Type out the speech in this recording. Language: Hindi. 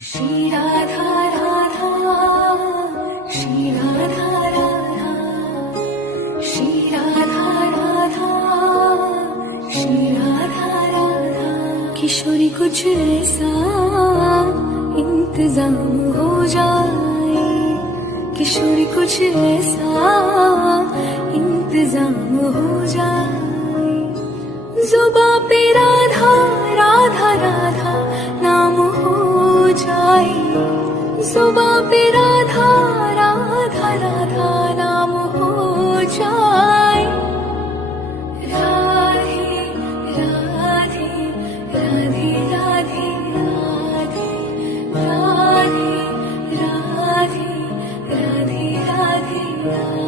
श्री राधा राधा, श्री राधा राधा, श्री राधा राधा, श्री राधा राधा। किशोरी कुछ ऐसा इंतजाम हो जाए, किशोरी कुछ ऐसा इंतजाम हो जाए। जुबां पे राधा राधा राधा नाम हो जाए, जुबां पे राधा राधा राधा नाम हो जाए। राधे राधे राधे राधे राधे, राधे राधे राधे राधे राधे।